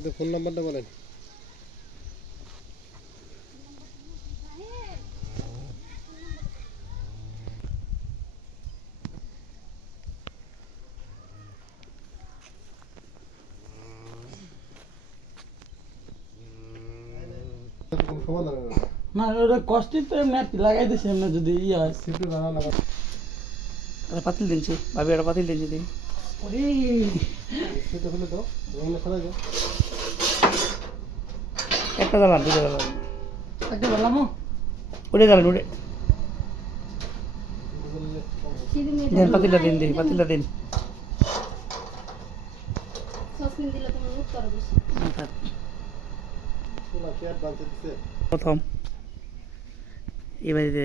আপনাদের ফোন নাম্বারটা বলেন। কোনো সমাধান হবে না। না ওটা কষ্টিত তো এমনি আর কি লাগাই দিছে এমনি যদি ইয়ে হয় সিটু জানা লাগা একটা পাতিল দিনছি ভাবি, একটা পাতিল দিনছি দিন। ওরে সিটু ফেলে দাও, রুমে সরাই দাও। একটা জ্বালান, দুটো জ্বালান, একটা বললাম উঠে জ্বালান, উঠে দেন, পাতিলটা দিন, দিন পাতিলটা দিন। শোনা কি অ্যাডভান্স দিছে? প্রথম এই বাড়িতে